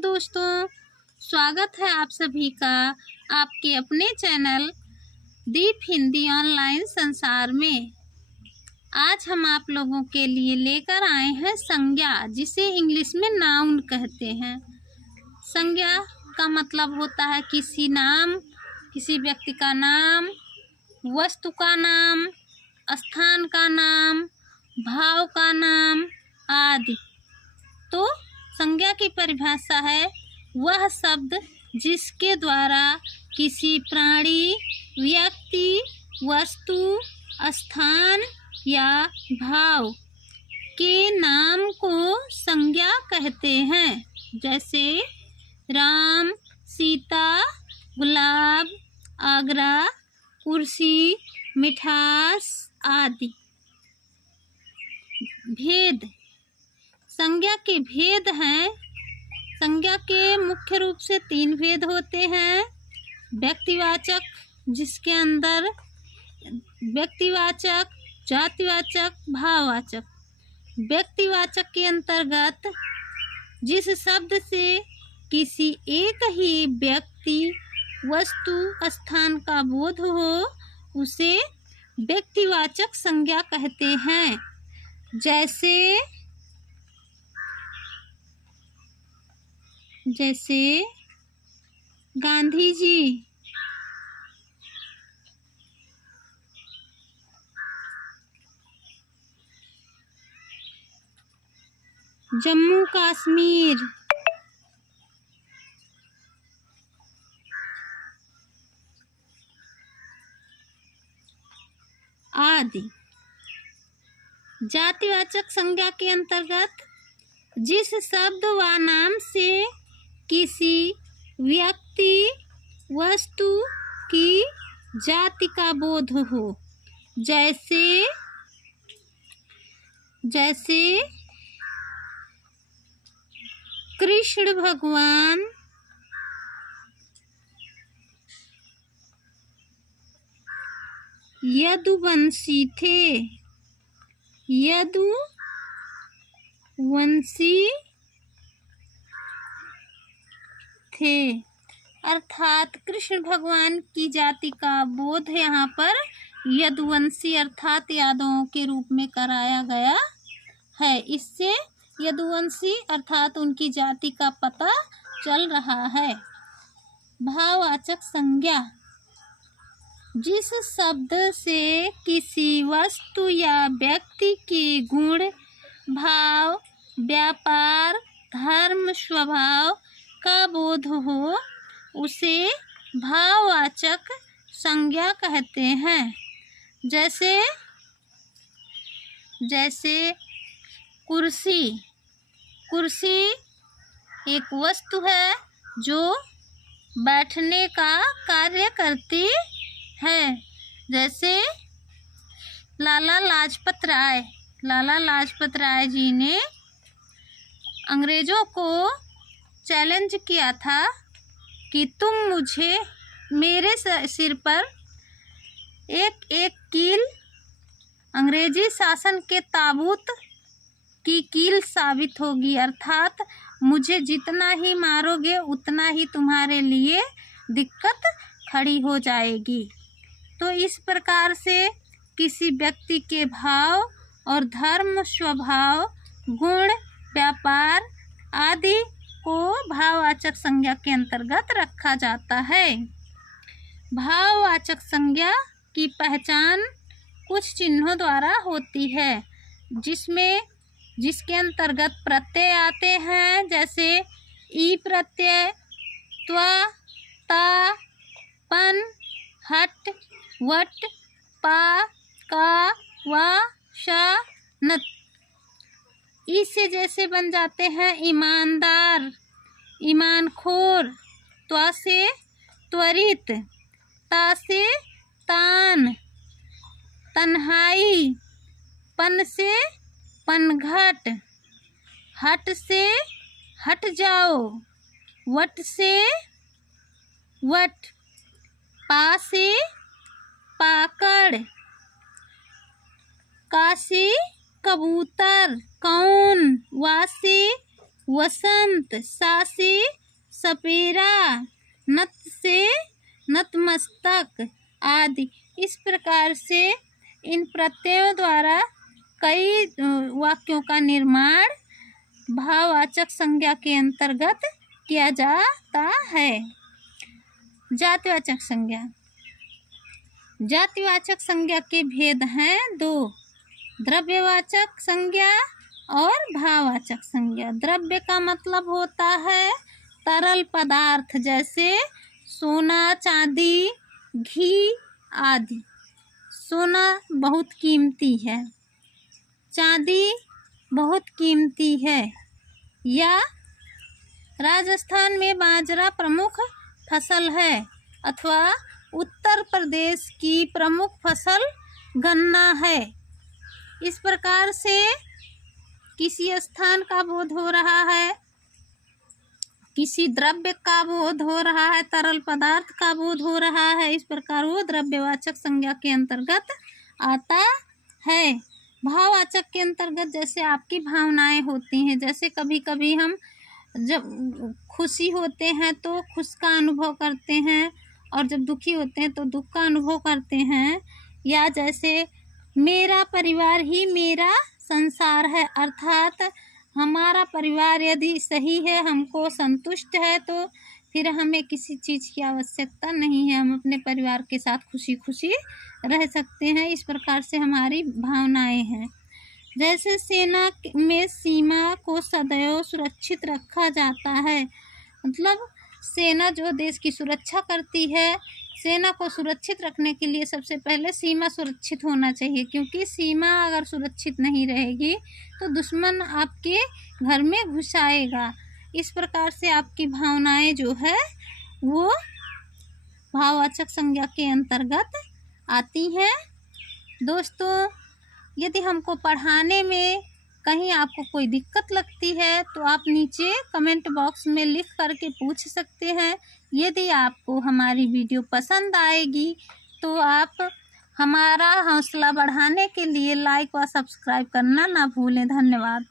दोस्तों, स्वागत है आप सभी का आपके अपने चैनल दीप हिंदी ऑनलाइन संसार में। आज हम आप लोगों के लिए लेकर आए हैं संज्ञा, जिसे इंग्लिश में नाउन कहते हैं। संज्ञा का मतलब होता है किसी नाम, किसी व्यक्ति का नाम, वस्तु का नाम, स्थान का नाम, भाव का नाम आदि। तो संज्ञा की परिभाषा है वह शब्द जिसके द्वारा किसी प्राणी, व्यक्ति, वस्तु, स्थान या भाव के नाम को संज्ञा कहते हैं। जैसे राम, सीता, गुलाब, आगरा, कुर्सी, मिठास आदि। भेद, संज्ञा के भेद हैं। संज्ञा के मुख्य रूप से 3 भेद होते हैं। व्यक्तिवाचक, जिसके अंदर व्यक्तिवाचक, जातिवाचक, भाववाचक। व्यक्तिवाचक के अंतर्गत जिस शब्द से किसी एक ही व्यक्ति, वस्तु, स्थान का बोध हो उसे व्यक्तिवाचक संज्ञा कहते हैं। जैसे गांधी जी, जम्मू कश्मीर, आदि। जातिवाचक संज्ञा के अंतर्गत जिस शब्द व नाम से किसी व्यक्ति, वस्तु की जाति का बोध हो। जैसे कृष्ण भगवान, यदुवंशी थे। अर्थात कृष्ण भगवान की जाति का बोध यहाँ पर यदुवंशी अर्थात यादवों के रूप में कराया गया है। इससे यदुवंशी अर्थात उनकी जाति का पता चल रहा है। भाववाचक संज्ञा, जिस शब्द से किसी वस्तु या व्यक्ति के गुण, भाव, व्यापार, धर्म, स्वभाव का बोध हो उसे भाववाचक संज्ञा कहते हैं। जैसे कुर्सी एक वस्तु है जो बैठने का कार्य करती है। जैसे लाला लाजपत राय जी ने अंग्रेजों को चैलेंज किया था कि तुम मुझे, मेरे सिर पर एक कील अंग्रेजी शासन के ताबूत की कील साबित होगी। अर्थात मुझे जितना ही मारोगे उतना ही तुम्हारे लिए दिक्कत खड़ी हो जाएगी। तो इस प्रकार से किसी व्यक्ति के भाव और धर्म, स्वभाव, गुण, व्यापार आदि को भाववाचक संज्ञा के अंतर्गत रखा जाता है। भाववाचक संज्ञा की पहचान कुछ चिन्हों द्वारा होती है, जिसके अंतर्गत प्रत्यय आते हैं। जैसे ई प्रत्यय, त्वा, ता, पन, हट, वट, पा, का, वा, शा, नत। ई से जैसे बन जाते हैं ईमानदार, ईमानखोर। त्वा से त्वरित, ता से तान, तन्हाई, पन से पनघट, हट से हट जाओ, वट से वट, पा से पाकड़, का से कबूतर, कौन, वा से वसंत, सा से सपेरा, नत से नतमस्तक आदि। इस प्रकार से इन प्रत्ययों द्वारा कई वाक्यों का निर्माण भाववाचक संज्ञा के अंतर्गत किया जाता है। जातिवाचक संज्ञा। जातिवाचक संज्ञा के भेद हैं दो, द्रव्यवाचक संज्ञा और भाववाचक संज्ञा। द्रव्य का मतलब होता है तरल पदार्थ, जैसे सोना, चांदी, घी आदि। सोना बहुत कीमती है, चांदी बहुत कीमती है। या राजस्थान में बाजरा प्रमुख फसल है, अथवा उत्तर प्रदेश की प्रमुख फसल गन्ना है। इस प्रकार से किसी स्थान का बोध हो रहा है, किसी द्रव्य का बोध हो रहा है, तरल पदार्थ का बोध हो रहा है, इस प्रकार वो द्रव्यवाचक संज्ञा के अंतर्गत आता है। भाववाचक के अंतर्गत जैसे आपकी भावनाएं होती हैं, जैसे कभी कभी हम जब खुशी होते हैं तो खुश का अनुभव करते हैं, और जब दुखी होते हैं तो दुख का अनुभव करते हैं। या जैसे मेरा परिवार ही मेरा संसार है, अर्थात हमारा परिवार यदि सही है, हमको संतुष्ट है, तो फिर हमें किसी चीज़ की आवश्यकता नहीं है, हम अपने परिवार के साथ खुशी खुशी रह सकते हैं। इस प्रकार से हमारी भावनाएं हैं। जैसे सेना में सीमा को सदैव सुरक्षित रखा जाता है, मतलब सेना जो देश की सुरक्षा करती है, सेना को सुरक्षित रखने के लिए सबसे पहले सीमा सुरक्षित होना चाहिए, क्योंकि सीमा अगर सुरक्षित नहीं रहेगी तो दुश्मन आपके घर में घुस आएगा। इस प्रकार से आपकी भावनाएं जो है वो भाववाचक संज्ञा के अंतर्गत आती हैं। दोस्तों, यदि हमको पढ़ाने में कहीं आपको कोई दिक्कत लगती है तो आप नीचे कमेंट बॉक्स में लिख करके पूछ सकते हैं। यदि आपको हमारी वीडियो पसंद आएगी तो आप हमारा हौसला बढ़ाने के लिए लाइक व सब्सक्राइब करना ना भूलें। धन्यवाद।